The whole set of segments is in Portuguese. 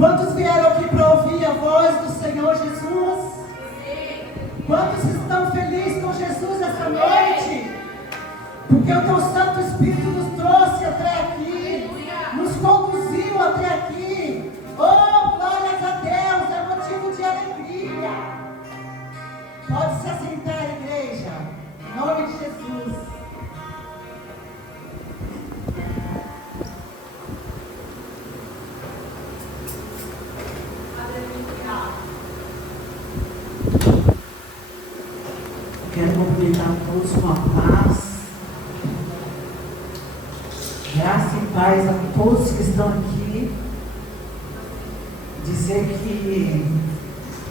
Quantos vieram aqui para ouvir a voz do Senhor Jesus? Quantos estão felizes com Jesus essa noite? Porque o teu Santo Espírito nos trouxe até aqui, nos conduziu até aqui. Oh, glórias a Deus, é motivo de alegria. Pode se assentar, igreja, em nome de Jesus. Quero cumprimentar todos com a paz, graça e paz a todos que estão aqui. Dizer que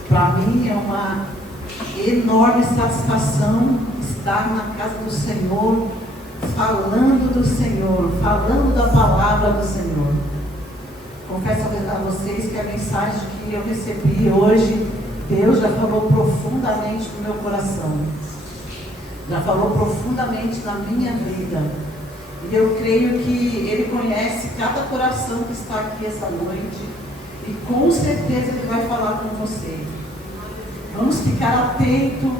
para mim é uma enorme satisfação estar na casa do Senhor, falando do Senhor, falando da palavra do Senhor. Confesso a vocês que a mensagem que eu recebi hoje, Deus já falou profundamente no meu coração. Já falou profundamente na minha vida. E eu creio que Ele conhece cada coração que está aqui essa noite. E com certeza Ele vai falar com você. Vamos ficar atento,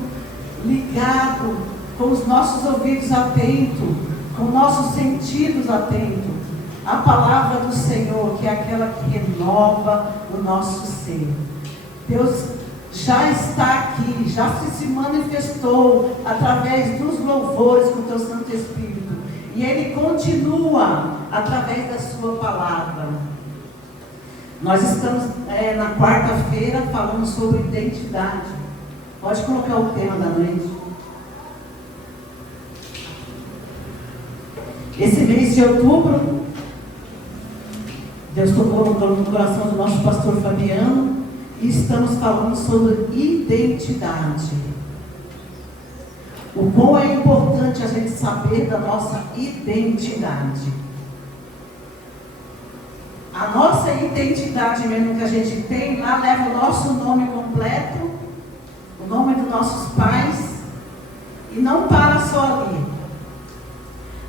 ligado, com os nossos ouvidos atentos, com nossos sentidos atentos. A palavra do Senhor, que é aquela que renova o nosso ser. Deus já está aqui, já se manifestou através dos louvores com o teu Santo Espírito. E Ele continua através da sua palavra. Nós estamos na quarta-feira falando sobre identidade. Pode colocar o tema da noite. Esse mês de outubro, Deus tocou no coração do nosso pastor Fabiano. E estamos falando sobre identidade. O quão é importante a gente saber da nossa identidade. A nossa identidade mesmo que a gente tem, lá leva o nosso nome completo, o nome dos nossos pais, e não para só ali.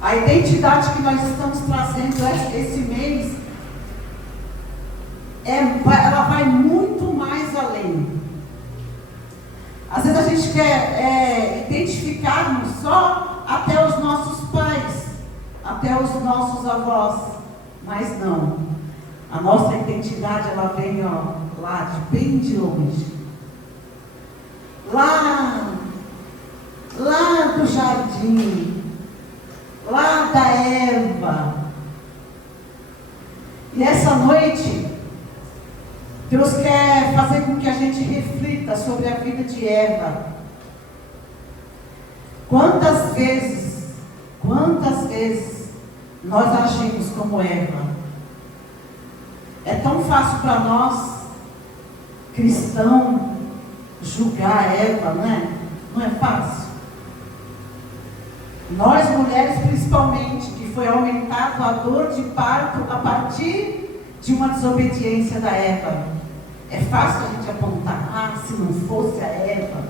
A identidade que nós estamos trazendo esse mês, ela vai muito mais além. Às vezes a gente quer identificarmos só até os nossos pais, até os nossos avós, mas não. A nossa identidade, ela vem lá de bem de longe. Lá do jardim, lá da Eva. E essa noite, Deus quer fazer com que a gente reflita sobre a vida de Eva. Quantas vezes nós agimos como Eva? É tão fácil para nós, cristãos, julgar Eva, não é? Não é fácil. Nós mulheres principalmente, que foi aumentado a dor de parto a partir de uma desobediência da Eva. É fácil a gente apontar, se não fosse a Eva.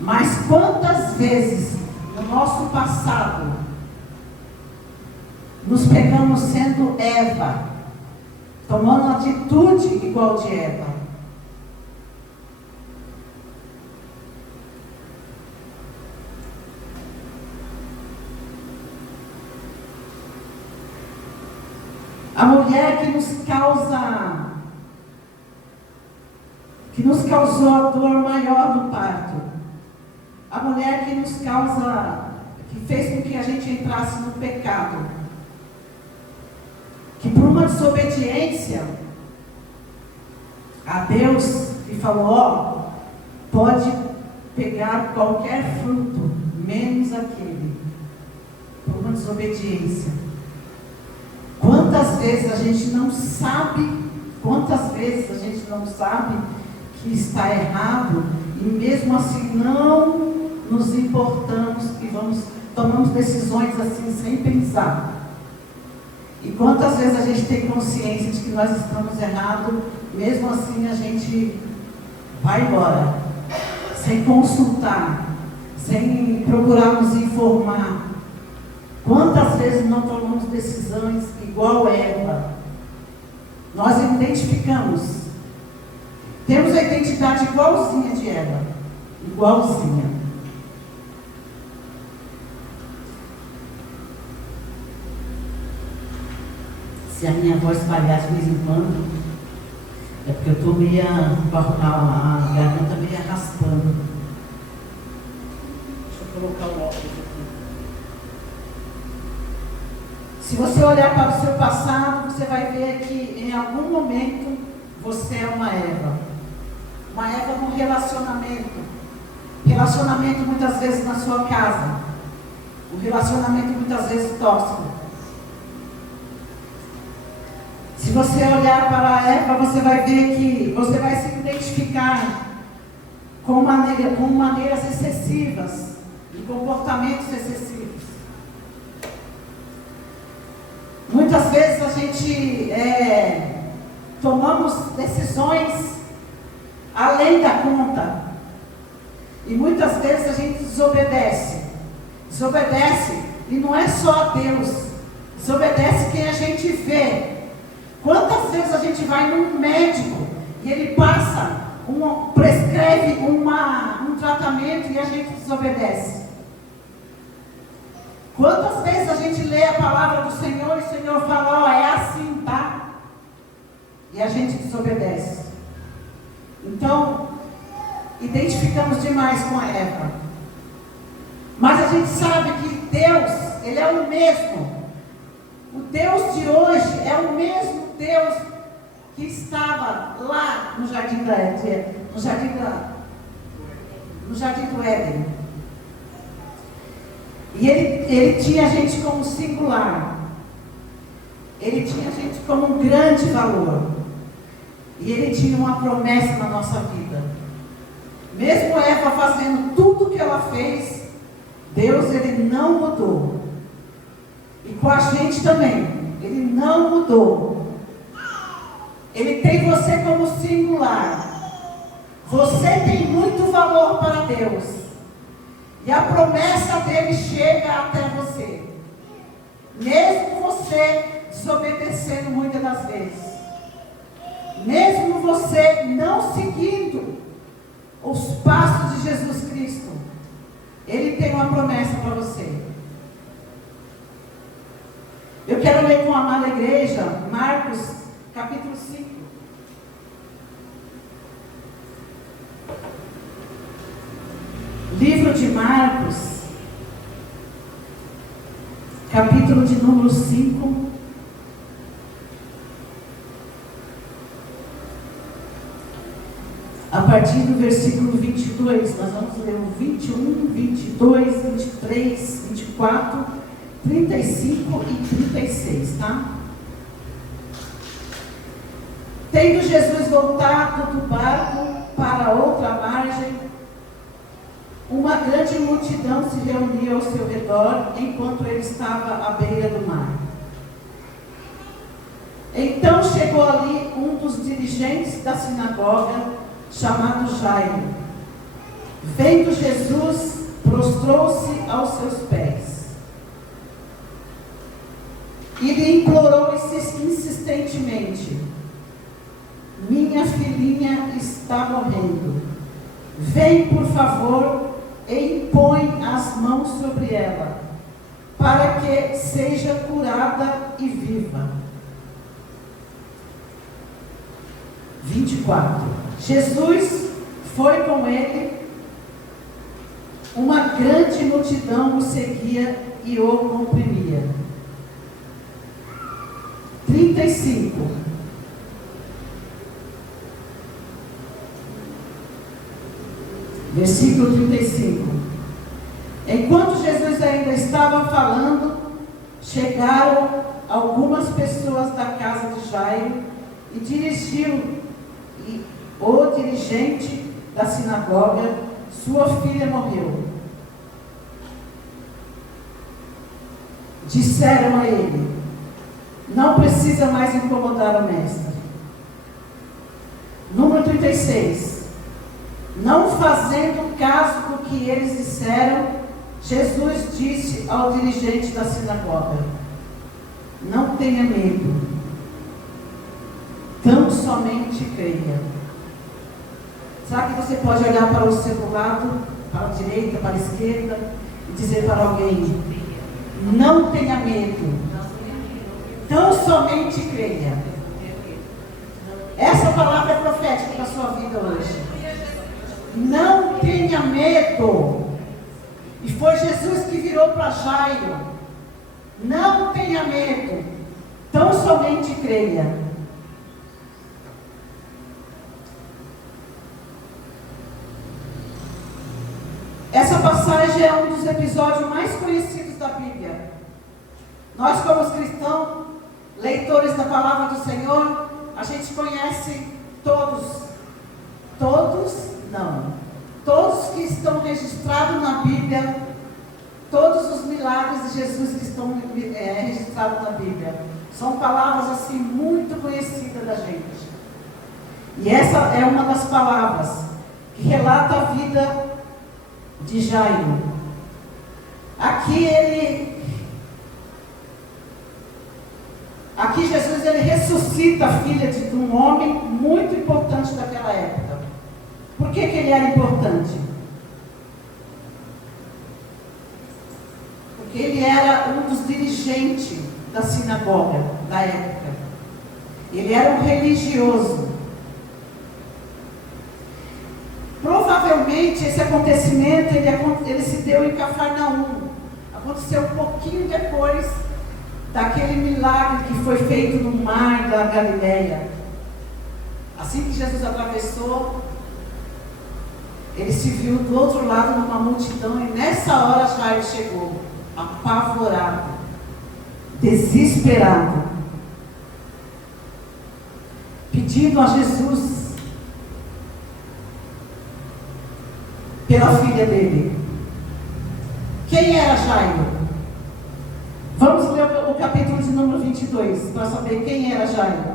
Mas quantas vezes no nosso passado nos pegamos sendo Eva, tomando atitude igual de Eva? A mulher que nos causou a dor maior do parto. A mulher que fez com que a gente entrasse no pecado. Que por uma desobediência a Deus, que falou, pode pegar qualquer fruto, menos aquele. Por uma desobediência. Quantas vezes a gente não sabe que está errado e mesmo assim não nos importamos e tomamos decisões assim sem pensar. E quantas vezes a gente tem consciência de que nós estamos errados, mesmo assim a gente vai embora, sem consultar, sem procurar nos informar. Quantas vezes não tomamos decisões igual Eva? Nós identificamos. Temos a identidade igualzinha de Eva. Igualzinha. Se a minha voz falhar de vez em quando, é porque eu estou meio, a garganta meio raspando. Deixa eu colocar o óculos aqui. Se você olhar para o seu passado, você vai ver que em algum momento você é uma Eva. Uma Eva no relacionamento. Relacionamento muitas vezes na sua casa. Um relacionamento muitas vezes tóxico. Se você olhar para a Eva, você vai ver que você vai se identificar com maneiras excessivas, de comportamentos excessivos. Muitas vezes a gente tomamos decisões além da conta. E muitas vezes a gente desobedece. Desobedece, e não é só a Deus. Desobedece quem a gente vê. Quantas vezes a gente vai num médico e ele prescreve um tratamento e a gente desobedece? Quantas vezes a gente lê a palavra do Senhor e o Senhor fala, é assim, tá? E a gente desobedece. Então, identificamos demais com a Eva. Mas a gente sabe que Deus, Ele é o mesmo. O Deus de hoje é o mesmo Deus que estava lá no jardim do Éden. E ele tinha a gente como singular. Ele tinha a gente como um grande valor. E ele tinha uma promessa na nossa vida. Mesmo Eva fazendo tudo o que ela fez, Deus, Ele não mudou. E com a gente também, Ele não mudou. Ele tem você como singular. Você tem muito valor para Deus. E a promessa dele chega até você. Mesmo você desobedecendo muitas das vezes. Mesmo você não seguindo os passos de Jesus Cristo. Ele tem uma promessa para você. Eu quero ler com a amada igreja, Marcos, capítulo 5. Livro de Marcos, capítulo de número 5. A partir do versículo 22, nós vamos ler o 21, 22, 23, 24, 35 e 36, tá? Tendo Jesus voltado do barco para outra margem, uma grande multidão se reunia ao seu redor, enquanto ele estava à beira do mar. Então chegou ali um dos dirigentes da sinagoga, chamado Jairo. Vendo Jesus, prostrou-se aos seus pés e lhe implorou insistentemente: minha filhinha está morrendo. Vem, por favor, e impõe as mãos sobre ela, para que seja curada e viva. 24. Jesus foi com ele, uma grande multidão o seguia e o comprimia. 35. Versículo 35. Enquanto Jesus ainda estava falando, chegaram algumas pessoas da casa de Jairo e o dirigente da sinagoga: sua filha morreu. Disseram a ele: não precisa mais incomodar o mestre. Número 36. Não fazendo caso do que eles disseram, Jesus disse ao dirigente da sinagoga: não tenha medo, tão somente creia. Será que você pode olhar para o seu lado, para a direita, para a esquerda, e dizer para alguém: não tenha medo, tão somente creia. Essa palavra é profética para a sua vida hoje. Não tenha medo. E foi Jesus que virou para Jairo: não tenha medo, tão somente creia. Essa passagem é um dos episódios mais conhecidos da Bíblia. Nós, como cristãos, leitores da palavra do Senhor, a gente conhece todos que estão registrados na Bíblia, todos os milagres de Jesus que estão registrados na Bíblia. São palavras assim muito conhecidas da gente. E essa é uma das palavras que relata a vida de Jairo. Aqui Jesus ele ressuscita a filha de um homem muito importante daquela época. Por que ele era importante? Porque ele era um dos dirigentes da sinagoga da época. Ele era um religioso. Provavelmente esse acontecimento ele se deu em Cafarnaum. Aconteceu um pouquinho depois daquele milagre que foi feito no mar da Galileia. Assim que Jesus atravessou, ele se viu do outro lado numa multidão, e nessa hora Jairo chegou, apavorado, desesperado, pedindo a Jesus pela filha dele. Quem era Jairo? Vamos ler o capítulo de número 22, para saber quem era Jairo.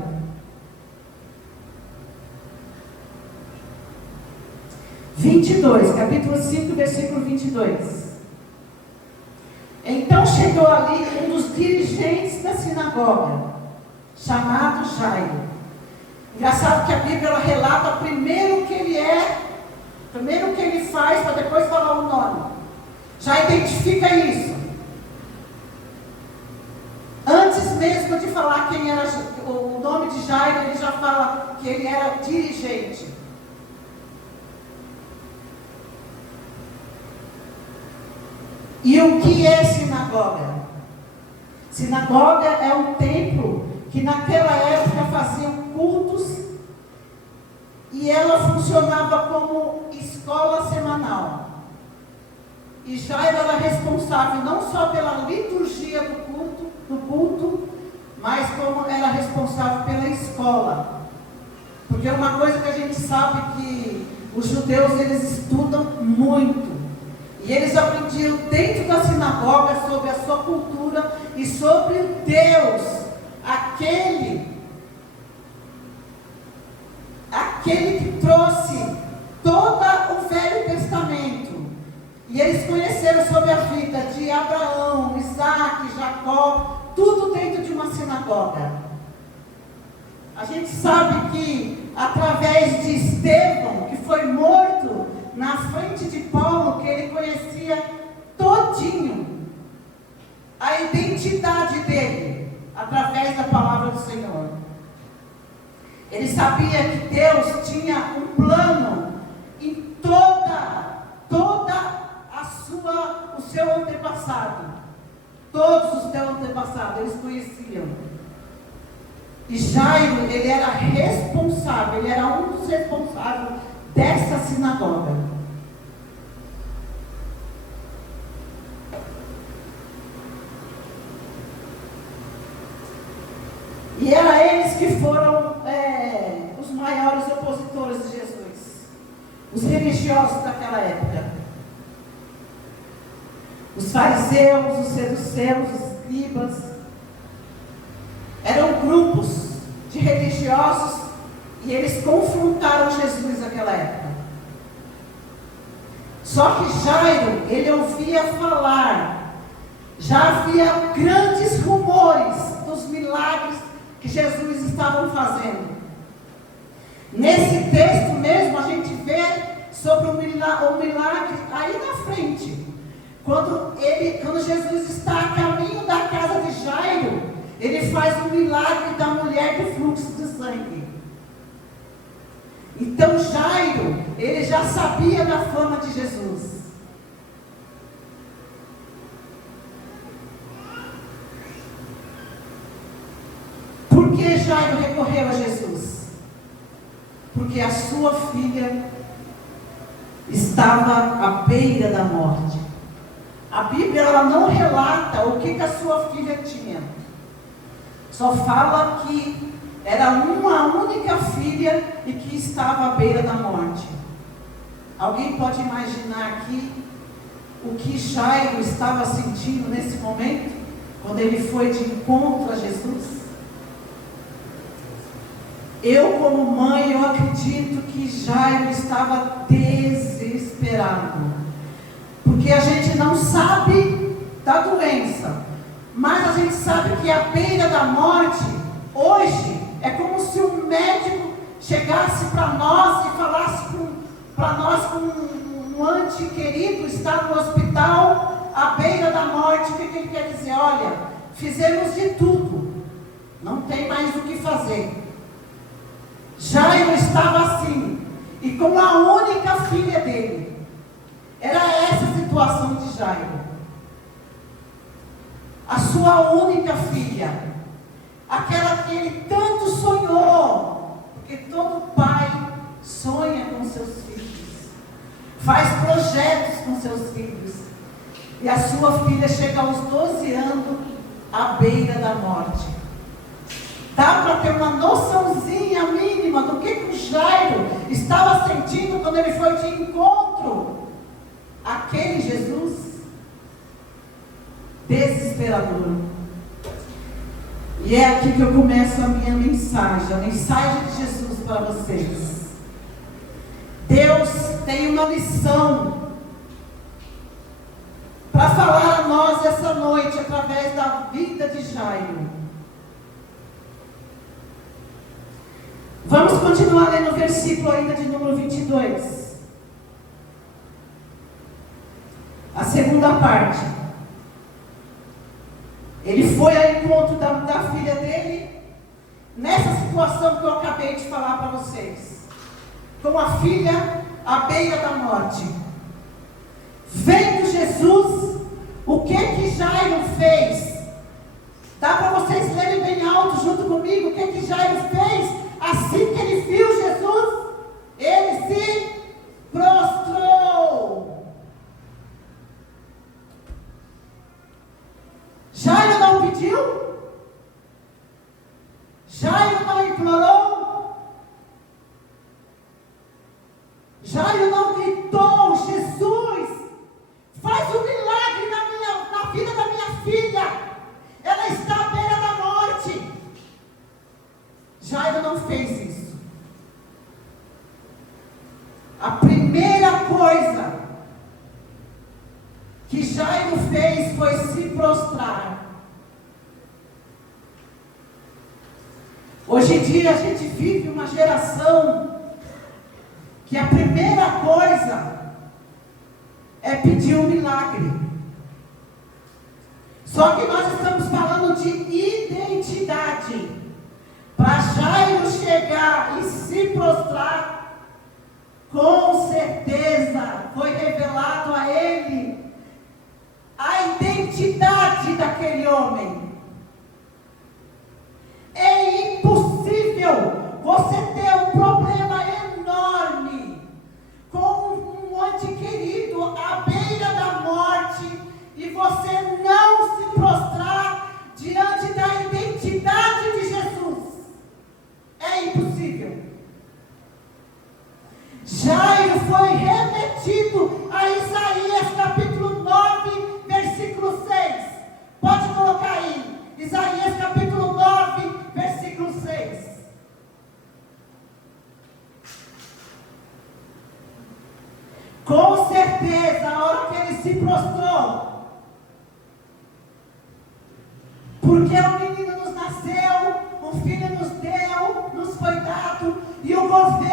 Capítulo 5, versículo 22. Então chegou ali um dos dirigentes da sinagoga, chamado Jairo. Engraçado que a Bíblia ela relata primeiro o que ele é, primeiro o que ele faz, para depois falar o nome. Já identifica isso. Antes mesmo de falar quem era o nome de Jairo, ele já fala que ele era dirigente. E o que é sinagoga? Sinagoga é um templo que naquela época faziam cultos, e ela funcionava como escola semanal. E Jairo era responsável não só pela liturgia do culto, mas como era responsável pela escola. Porque é uma coisa que a gente sabe que os judeus eles estudam muito. E eles aprendiam dentro da sinagoga sobre a sua cultura e sobre Deus, aquele que trouxe todo o Velho Testamento. E eles conheceram sobre a vida de Abraão, Isaac, Jacó, tudo dentro de uma sinagoga. A gente sabe que através de Estevão, que foi morto na frente de Paulo, que ele conhecia todinho a identidade dele, através da palavra do Senhor. Ele sabia que Deus tinha um plano em o seu antepassado. Todos os seus antepassados, eles conheciam. E Jairo, ele era responsável, ele era um dos responsáveis dessa sinagoga. E era eles que foram os maiores opositores de Jesus, os religiosos daquela época. Os fariseus, os saduceus, os escribas, eram grupos de religiosos, e eles confrontaram Jesus naquela época. Só que Jairo, ele ouvia falar, já havia grandes rumores dos milagres que Jesus estava fazendo. Nesse texto mesmo, a gente vê sobre o milagre aí na frente. Quando Jesus está a caminho da casa de Jairo, ele faz o milagre da mulher do fluxo de sangue. Então Jairo, ele já sabia da fama de Jesus. Por que Jairo recorreu a Jesus? Porque a sua filha estava à beira da morte. A Bíblia ela não relata o que a sua filha tinha. Só fala que era uma única filha e que estava à beira da morte. Alguém pode imaginar aqui o que Jairo estava sentindo nesse momento, quando ele foi de encontro a Jesus? Eu, como mãe, eu acredito que Jairo estava desesperado. Porque a gente não sabe da doença, mas a gente sabe que à beira da morte, hoje, é como se um médico chegasse para nós e falasse para nós com um ente querido, está no hospital, à beira da morte. O que ele quer dizer? Olha, fizemos de tudo, não tem mais o que fazer. Jairo estava assim, e com a única filha dele. Era essa a situação de Jairo. A sua única filha, aquela que ele tanto sonhou, porque todo pai sonha com seus filhos, faz projetos com seus filhos, e a sua filha chega aos 12 anos à beira da morte. Dá para ter uma noçãozinha mínima do que o Jairo estava sentindo quando ele foi de encontro àquele Jesus desesperador. E é aqui que eu começo a minha mensagem, a mensagem de Jesus para vocês. Deus tem uma lição para falar a nós essa noite através da vida de Jairo. Vamos continuar lendo o versículo ainda de número 22. A segunda parte. Ele foi ao encontro da filha dele, nessa situação que eu acabei de falar para vocês. Com a filha à beira da morte. Vendo Jesus, o que Jairo fez? Dá para vocês lerem bem alto junto comigo o que Jairo fez? Assim que ele viu Jesus, ele se prostrou. Jairo não pediu? Jairo não implorou? Jairo não gritou: Jesus, faz um milagre na vida da minha filha, ela está à beira da morte. Jairo não fez isso. A primeira coisa que Jairo fez foi se prostrar. Hoje em dia a gente vive uma geração que a primeira coisa é pedir um milagre. Só que nós estamos falando de identidade. Para Jairo chegar e se prostrar, com certeza foi revelado a ele a identidade daquele homem. É impossível você ter um problema enorme com um ente querido à beira da morte e você não se prostrar diante da identidade de Jesus. É impossível. Jairo foi remetido a Isaías capítulo 9, versículo 6. Pode colocar aí. Isaías capítulo 9, versículo 6. Com certeza, a hora que ele se prostrou, porque o menino nos nasceu, o filho nos deu, nos foi dado, e o governo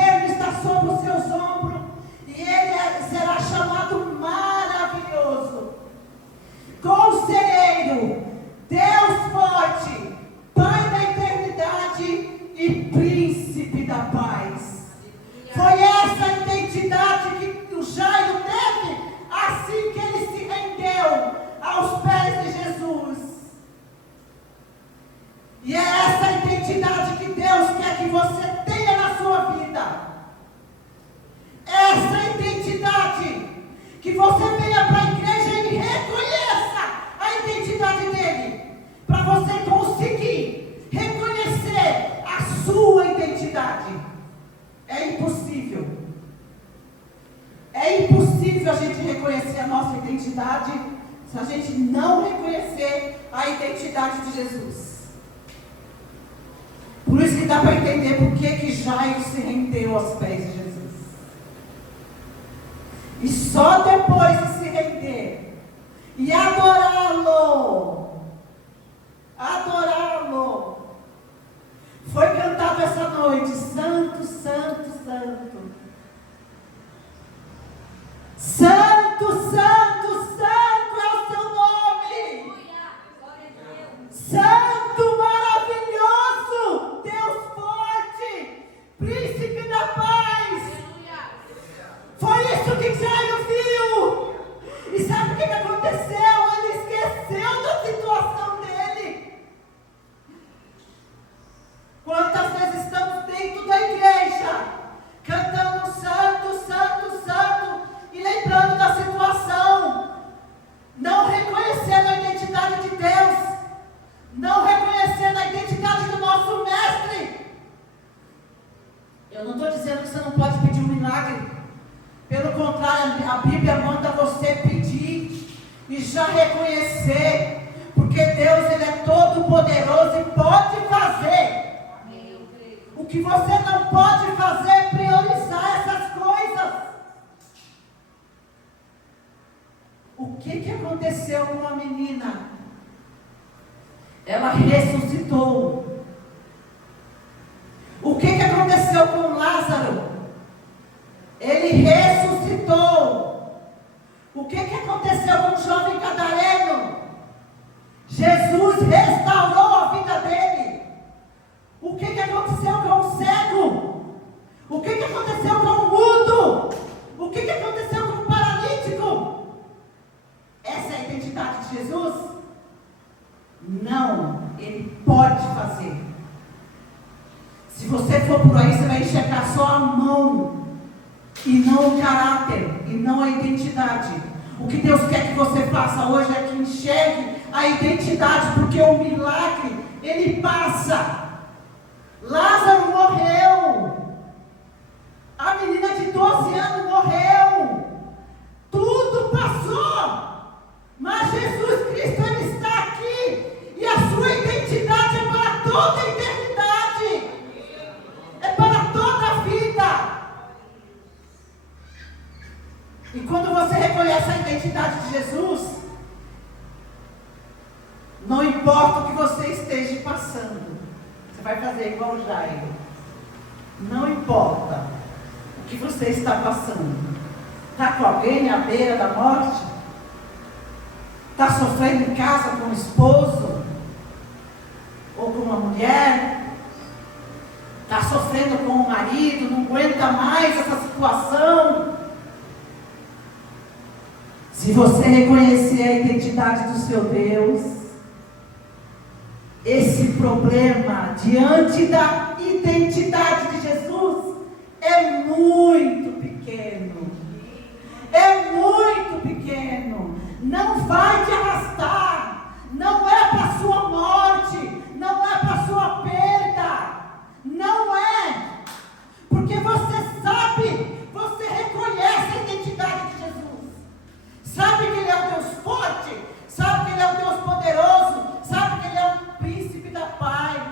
Jesus. Por isso que dá para entender por que Jairo se rendeu aos pés de Jesus. E só depois de se render e adorá-lo, foi cantado essa noite: Santo, Santo, Santo. Santo, Santo, Santo é o seu nome. Santo, maravilhoso, Deus forte, Príncipe da paz. Foi isso que Jairo viu. E sabe o que aconteceu? Ele esqueceu da situação dele. Quantas vezes estamos dentro da igreja, cantando Santo, Santo, Santo, e lembrando da situação, não reconhecendo a identidade de Deus, não reconhecendo a identidade do nosso mestre. Eu não estou dizendo que você não pode pedir um milagre. Pelo contrário, a Bíblia manda você pedir e já reconhecer, porque Deus, Ele é todo poderoso e pode fazer. O que você não pode fazer é priorizar essas coisas. O que aconteceu com a menina? Ela ressuscitou. O que aconteceu com Lázaro? Ele ressuscitou. O que aconteceu com o jovem gadareno? Jesus restaurou a vida dele. O que aconteceu com o cego? O que aconteceu com o mudo? O que aconteceu com o paralítico? Essa é a identidade de Jesus? Não, Ele pode fazer. Se você for por aí, você vai enxergar só a mão, e não o caráter, e não a identidade. O que Deus quer que você faça hoje é que enxergue a identidade, porque o milagre, ele passa. Lázaro morreu. A menina de 12 anos morreu. Tudo passou. Mas Jesus Cristo, Ele está aqui. E a sua identidade é para toda a eternidade. É para toda a vida. E quando você reconhece a identidade de Jesus, não importa o que você esteja passando, você vai fazer igual o Jairo. Não importa o que você está passando. Está com alguém à beira da morte? Está sofrendo em casa com o esposo? Ou com uma mulher? Está sofrendo com o marido? Não aguenta mais essa situação? Se você reconhecer a identidade do seu Deus, esse problema diante da identidade de Jesus é muito pequeno. É muito pequeno. Não vai te arrastar. Não é para a sua morte. Não é para a sua perda. Não é. Porque você sabe, você reconhece a identidade de Jesus. Sabe que Ele é o Deus forte, sabe que Ele é o Deus poderoso, sabe que Ele é o príncipe da paz.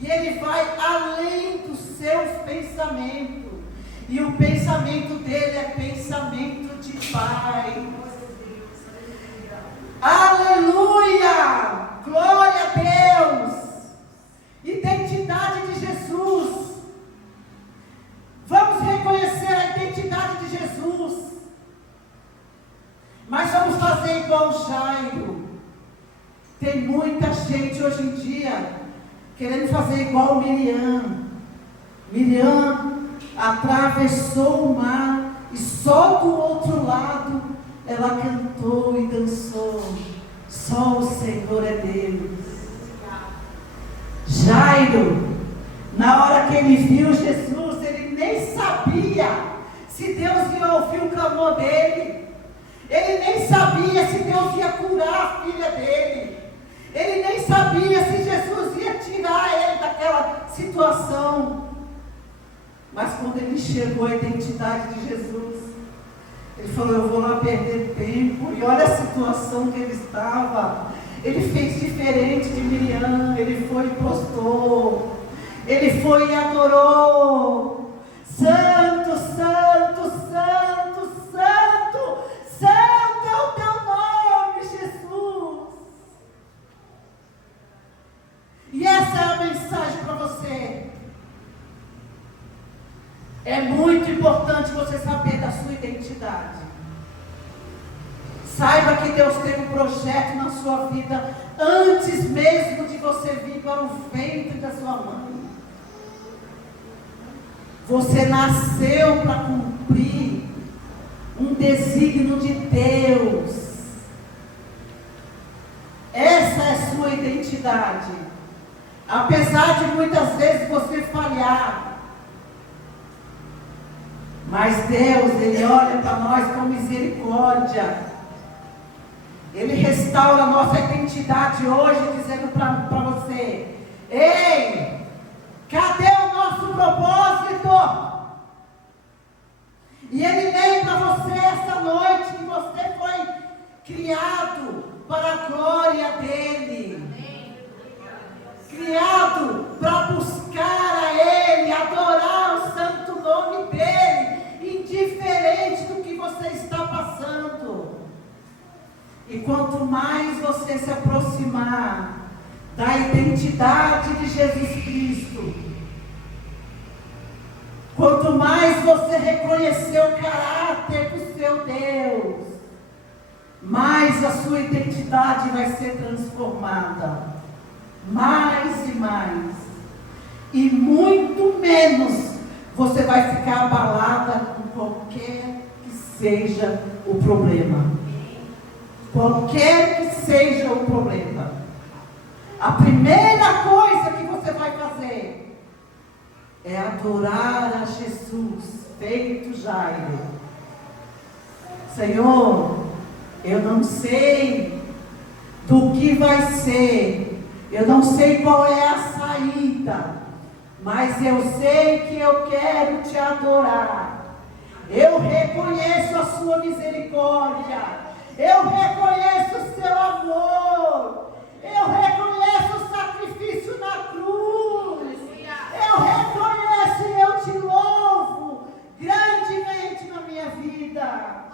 E Ele vai além dos seus pensamentos. E o pensamento dele é pensamento de paz. Aleluia! Glória a Deus! Identidade de Jesus. Vamos reconhecer a identidade de Jesus. Mas vamos fazer igual Jairo. Tem muita gente hoje em dia querendo fazer igual Miriam. Miriam atravessou o mar e só do outro lado ela cantou e dançou. Só o Senhor é Deus. Jairo, na hora que ele viu Jesus, ele nem sabia se Deus ia ouvir o clamor dele. Ele nem sabia se Deus ia curar a filha dele. Ele nem sabia se Jesus ia tirar ele daquela situação. Mas quando ele enxergou a identidade de Jesus, ele falou: eu vou lá perder tempo. E olha a situação que ele estava. Ele fez diferente de Miriam. Ele foi e prostrou. Ele foi e adorou. Santo, santo, santo, santo, santo é o teu nome, Jesus. E essa é a mensagem para você. É muito importante você saber da sua identidade. Saiba que Deus tem um projeto na sua vida antes mesmo de você vir para o ventre da sua mãe. Você nasceu para cumprir um desígnio de Deus. Essa é a sua identidade. Apesar de muitas vezes você falhar, mas Deus, Ele olha para nós com misericórdia. Ele restaura a nossa identidade hoje, dizendo para você: ei, cadê o nosso propósito? E Ele lembra você essa noite que você foi criado para a glória dEle. Criado para buscar a Ele, adorar o santo nome dEle, indiferente do que você está passando. E quanto mais você se aproximar da identidade de Jesus Cristo, quanto mais você reconhecer o caráter do seu Deus, mais a sua identidade vai ser transformada. Mais e mais. E muito menos você vai ficar abalada com qualquer que seja o problema. Qualquer que seja o problema. A primeira coisa que você vai fazer é adorar a Jesus, feito Jairo. Senhor, eu não sei do que vai ser. Eu não sei qual é a saída, mas eu sei que eu quero te adorar. Eu reconheço a sua misericórdia. Eu reconheço o seu amor. Eu reconheço o sacrifício na cruz. Eu reconheço e eu te louvo grandemente na minha vida.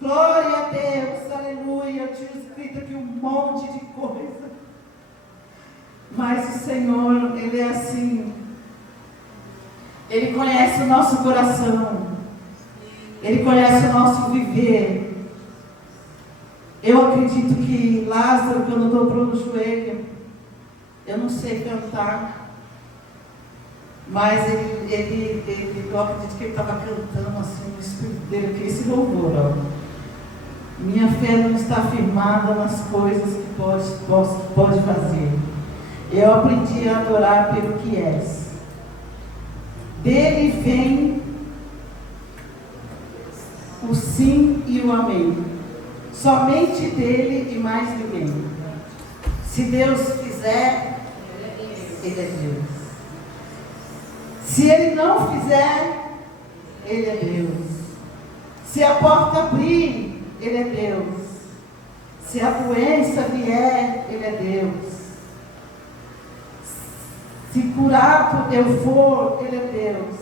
Glória a Deus, aleluia. Eu tinha escrito aqui um monte de coisa. Mas o Senhor, Ele é assim. Ele conhece o nosso coração. Ele conhece o nosso viver. Eu acredito que Lázaro, quando dobrou o joelho, eu não sei cantar, mas eu acredito que ele estava cantando assim no espírito dele, que esse louvor, ó. Minha fé não está firmada nas coisas que pode fazer. Eu aprendi a adorar pelo que és. Dele vem o sim e o amém. Somente dele e mais ninguém. Se Deus fizer, Ele é Deus. Se Ele não fizer, Ele é Deus. Se a porta abrir, Ele é Deus. Se a doença vier, Ele é Deus. Se curado eu for, Ele é Deus.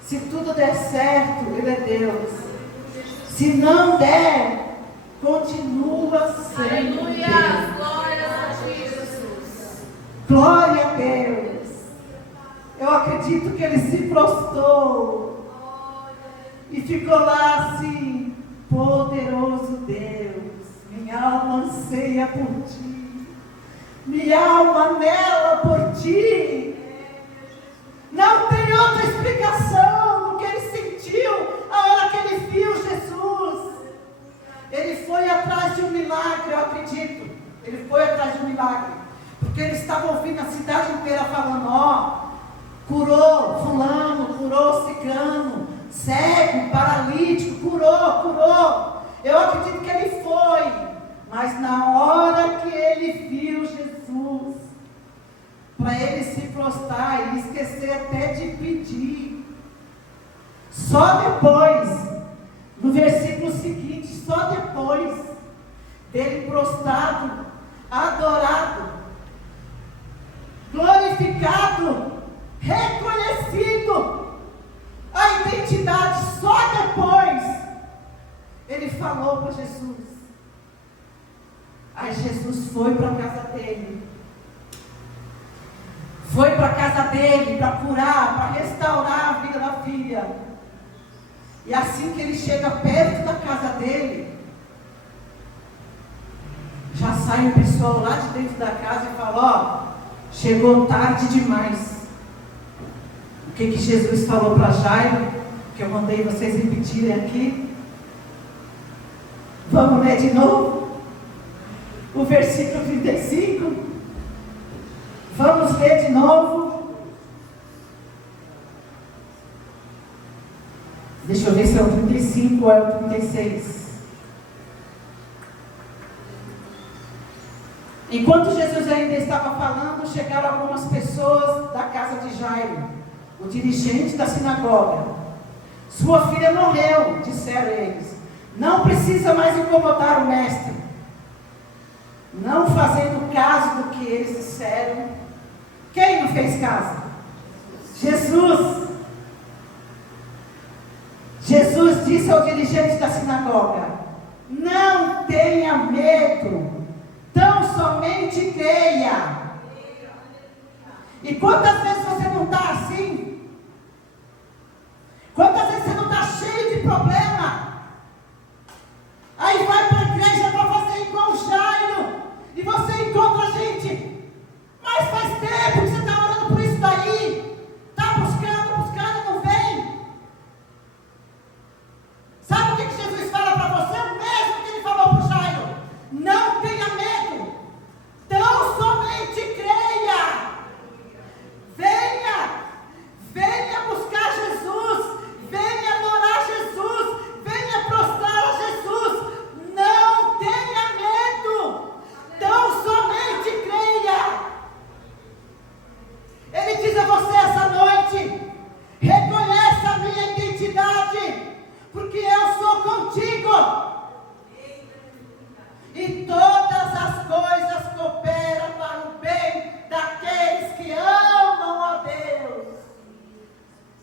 Se tudo der certo, Ele é Deus. Se não der, continua sendo Aleluia! Deus. Glória a Jesus. Glória a Deus. Eu acredito que Ele se prostrou e ficou lá assim: poderoso Deus, minha alma anseia por Ti. Minha alma anela por Ti. Não tem outra explicação do que ele sentiu a hora que ele viu Jesus. Ele foi atrás de um milagre, eu acredito. Ele foi atrás de um milagre. Porque ele estava ouvindo a cidade inteira falando: ó, curou fulano, curou ciclano, cego, paralítico, curou. Eu acredito que ele foi. Mas na hora que ele viu Jesus, para ele se prostrar e esquecer até de pedir, só depois, no versículo seguinte, só depois dele prostrado, adorado, glorificado, reconhecido. A identidade só depois ele falou para Jesus. Aí Jesus foi para a casa dele. Foi para a casa dele para curar, para restaurar a vida da filha. E assim que ele chega perto da casa dele, já sai um pessoal lá de dentro da casa e fala: ó, chegou tarde demais. O que Jesus falou para Jairo, que eu mandei vocês repetirem aqui. Vamos ler de novo o versículo 35. Vamos ler de novo. Deixa eu ver se é o 35 ou é o 36. Enquanto Jesus ainda estava falando, chegaram algumas pessoas da casa de Jairo, o dirigente da sinagoga. Sua filha morreu, disseram eles. Não precisa mais incomodar o mestre. Não fazendo caso do que eles disseram. Quem não fez caso? Jesus. Jesus disse ao dirigente da sinagoga: não tenha medo, tão somente creia. E quantas vezes você não está assim? Quantas vezes você não está cheio de problema? Aí vai para a igreja para fazer igual Jairo, e você encontra a gente. Mas faz tempo que você está orando por isso daí. Está buscando, não vem. Sabe o que Jesus fala para você? O mesmo que ele falou para o Jairo. Não tenha medo. Tão somente creia. Venha buscar Jesus. Venha adorar Jesus. Venha prostrar a Jesus. Não tenha medo. Tão somente creia. Ele diz a você essa noite: reconheça a minha identidade, porque eu sou contigo. E todas as coisas cooperam para o bem daqueles que amam a Deus.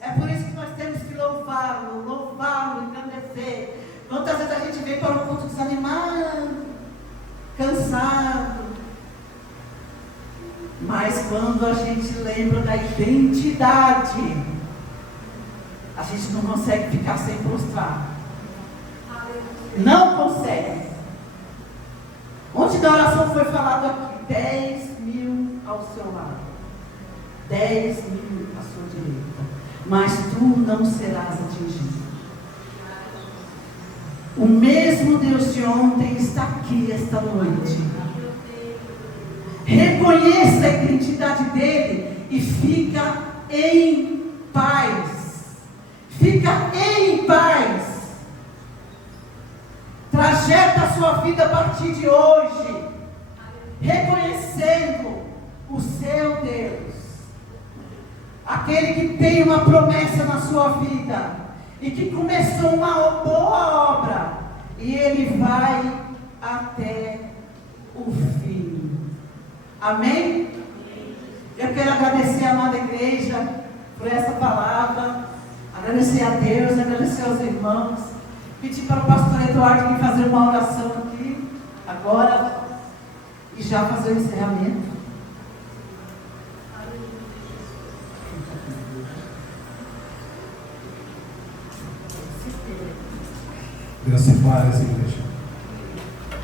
É por isso que nós temos que louvá-lo, engrandecer. Quantas vezes a gente vem para o culto desanimado, cansado. Mas quando a gente lembra da identidade, a gente não consegue ficar sem prostrar. Não consegue. Ontem na oração foi falado aqui: 10 mil ao seu lado, 10 mil à sua direita, mas tu não serás atingido. O mesmo Deus de ontem está aqui esta noite. Reconheça a identidade dele e fica em paz. Fica em paz. Trajeta a sua vida a partir de hoje, reconhecendo o seu Deus, aquele que tem uma promessa na sua vida e que começou uma boa obra, e ele vai até o fim. Amém? Eu quero agradecer a amada igreja por essa palavra, agradecer a Deus, agradecer aos irmãos, pedir para o pastor Eduardo vir fazer uma oração aqui, agora, e já fazer o encerramento. Graças a Deus, igreja.